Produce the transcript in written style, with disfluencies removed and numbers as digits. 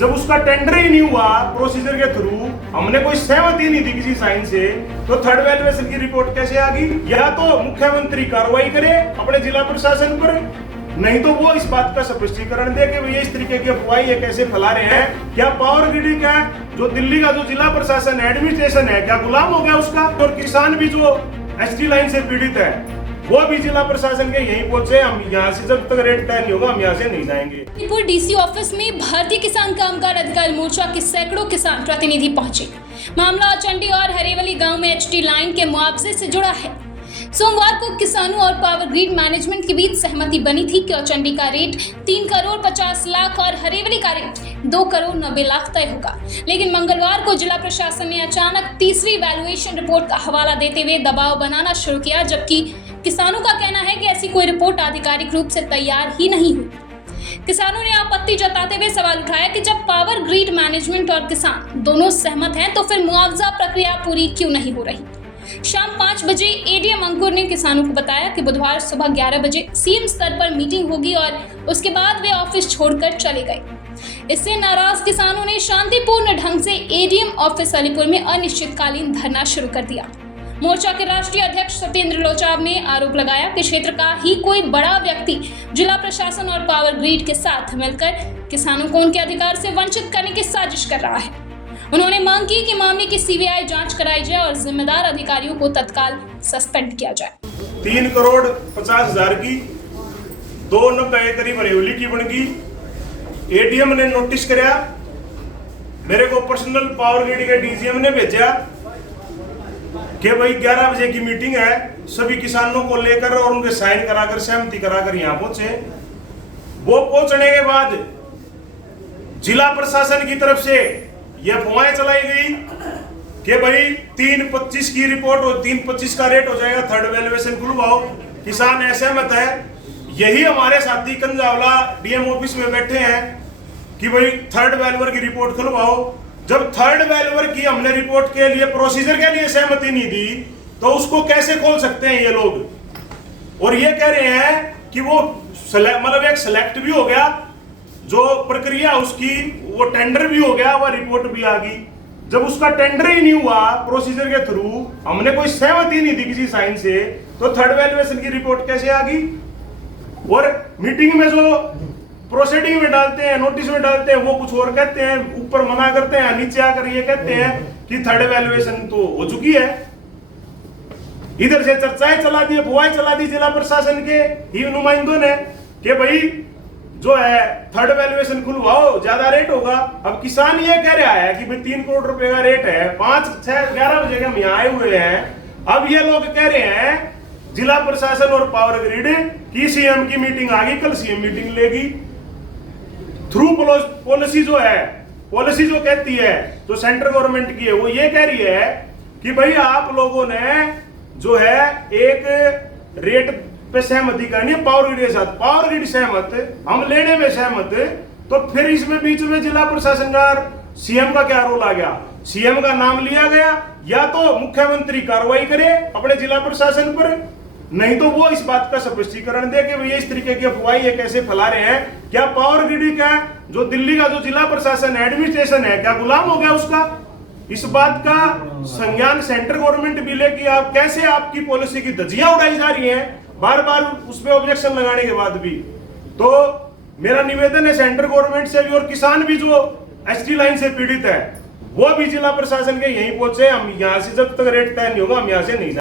जब उसका टेंडर ही नहीं हुआ प्रोसीजर के थ्रू, हमने कोई सहमति नहीं दी किसी साइन से, तो थर्ड वैल्यूएशन की रिपोर्ट कैसे आ गई? या तो मुख्यमंत्री कार्रवाई करे अपने जिला प्रशासन पर, नहीं तो वो इस बात का स्पष्टीकरण दे कि भैया इस तरीके की अफवाह ये कैसे फैला रहे हैं। क्या पावर ग्रिड क्या जो दिल्ली का जो जिला प्रशासन एडमिनिस्ट्रेशन है क्या गुलाम हो गया उसका? और किसान भी जो एसटी लाइन से पीड़ित है वो भी जिला प्रशासन के यहीं पहुंचे। हम यहाँ से जब तक रेट तय नहीं होगा हम यहाँ से नहीं जाएंगे। डीसी ऑफिस में भारतीय किसान कामगार अधिकार मोर्चा के सैकड़ों किसान प्रतिनिधि पहुंचे। मामला चंडी और हरेवली गांव में एचटी लाइन के मुआवजे से जुड़ा है। सोमवार को किसानों और पावर ग्रिड मैनेजमेंट के बीच सहमति बनी थी कि चंडी का रेट 3 करोड़ 50 लाख और हरेवली का रेट 2 करोड़ 90 लाख तय होगा। लेकिन मंगलवार को जिला प्रशासन ने अचानक तीसरी वैल्यूएशन रिपोर्ट का हवाला देते हुए दबाव बनाना शुरू किया, जबकि किसानों का कहना है कि ऐसी कोई रिपोर्ट आधिकारिक रूप से तैयार ही नहीं हुई। किसानों ने आपत्ति जताते हुए सवाल उठाया कि जब पावर ग्रिड मैनेजमेंट और किसान दोनों सहमत हैं तो फिर मुआवजा प्रक्रिया पूरी क्यों नहीं हो रही। शाम 5 बजे एडीएम अंकुर ने किसानों को बताया कि बुधवार सुबह 11 बजे सीएम स्तर पर मीटिंग होगी और उसके बाद वे ऑफिस छोड़कर चले गए। इससे नाराज किसानों ने शांतिपूर्ण ढंग से एडीएम ऑफिस अलीपुर में अनिश्चितकालीन धरना शुरू कर दिया। मोर्चा के राष्ट्रीय अध्यक्ष सत्येंद्र लोचाव ने आरोप लगाया कि क्षेत्र का ही कोई बड़ा व्यक्ति जिला प्रशासन और पावर ग्रिड के साथ मिलकर किसानों को उनके अधिकार से वंचित करने की साजिश कर रहा है। उन्होंने मांग की कि मामले की सीबीआई जांच कराई जाए और जिम्मेदार अधिकारियों को तत्काल सस्पेंड किया जाए। 3 करोड़ 50 हजार की 290 के करीब हरेवली की बन गई। एडीएम ने नोटिस कराया, मेरे को पर्सनल पावर ग्रिड के डीजीएम ने भेजा कि भाई 11 बजे की मीटिंग है, सभी किसानों को लेकर और उनके साइन कराकर सहमति कराकर यहाँ पहुंचे। वो पहुंचने के बाद जिला प्रशासन की तरफ से यह अफवाहें चलाई गई कि भाई 3.25 की रिपोर्ट और 3.25 का रेट हो जाएगा, थर्ड वैल्यूएशन खुलवाओ। किसान असहमत है। यही हमारे साथी कंजावला डीएम ऑफिस में बैठे हैं कि भाई थर्ड वैल्यूअर की रिपोर्ट खुलवाओ। जब थर्ड वैल्यूअर की हमने रिपोर्ट के लिए प्रोसीजर के लिए सहमति नहीं दी तो उसको कैसे खोल सकते हैं ये लोग? और ये कह रहे हैं कि वो मतलब एक सेलेक्ट भी हो गया, जो प्रक्रिया उसकी वो टेंडर भी हो गया, वह रिपोर्ट भी आ गई। जब उसका टेंडर ही नहीं हुआ प्रोसीजर के थ्रू, हमने कोई सहमति नहीं दी किसी साइन से, तो थर्ड वैल्यूएशन की रिपोर्ट कैसे आ गई? और मीटिंग में जो प्रोसीडिंग में डालते हैं, नोटिस में डालते हैं, वो कुछ और कहते हैं, ऊपर मना करते हैं, नीचे आकर ये कहते हैं कि थर्ड वैल्यूएशन तो हो चुकी है। इधर से चर्चाएं चला दी, अफवाहें चला दी जिला प्रशासन के ही नुमाइंदों ने कि भाई जो है थर्ड वैल्यूएशन खुलवाओ, ज्यादा रेट होगा। अब किसान ये कह रहा है कि भाई 3 करोड़ रुपए का रेट है, 5, 6, 11 बजे हम यहाँ आए हुए हैं। अब ये लोग कह रहे हैं जिला प्रशासन और पावर ग्रिड की सीएम की मीटिंग आ गई, कल सीएम मीटिंग लेगी। थ्रू पॉलिसी जो है, पॉलिसी जो कहती है जो सेंट्रल गवर्नमेंट की है, वो ये कह रही है कि भाई आप लोगों ने जो है एक रेट पे सहमति करनी है पावर ग्रिड के साथ। पावर ग्रिड सहमत, हम लेने में सहमत, तो फिर इसमें बीच में जिला प्रशासन का सीएम का क्या रोल आ गया? सीएम का नाम लिया गया, या तो मुख्यमंत्री कार्रवाई करे अपने जिला प्रशासन पर, नहीं तो वो इस बात का स्पष्टीकरण दे कि भैया इस तरीके की अफवाह ये कैसे फैला रहे हैं। क्या पावर ग्रिड का जो दिल्ली का जो जिला प्रशासन एडमिनिस्ट्रेशन है क्या गुलाम हो गया उसका? इस बात का संज्ञान सेंट्रल गवर्नमेंट भी ले कि आप कैसे आपकी पॉलिसी की धज्जियां उड़ाई जा रही हैं बार बार उस पर ऑब्जेक्शन लगाने के बाद भी। तो मेरा निवेदन है सेंट्रल गवर्नमेंट से भी, और किसान भी जो एसटी लाइन से पीड़ित है वो भी जिला प्रशासन के यहीं पहुंचे। हम यहाँ से जब तक रेट तय नहीं होगा हम यहाँ से नहीं जाएंगे।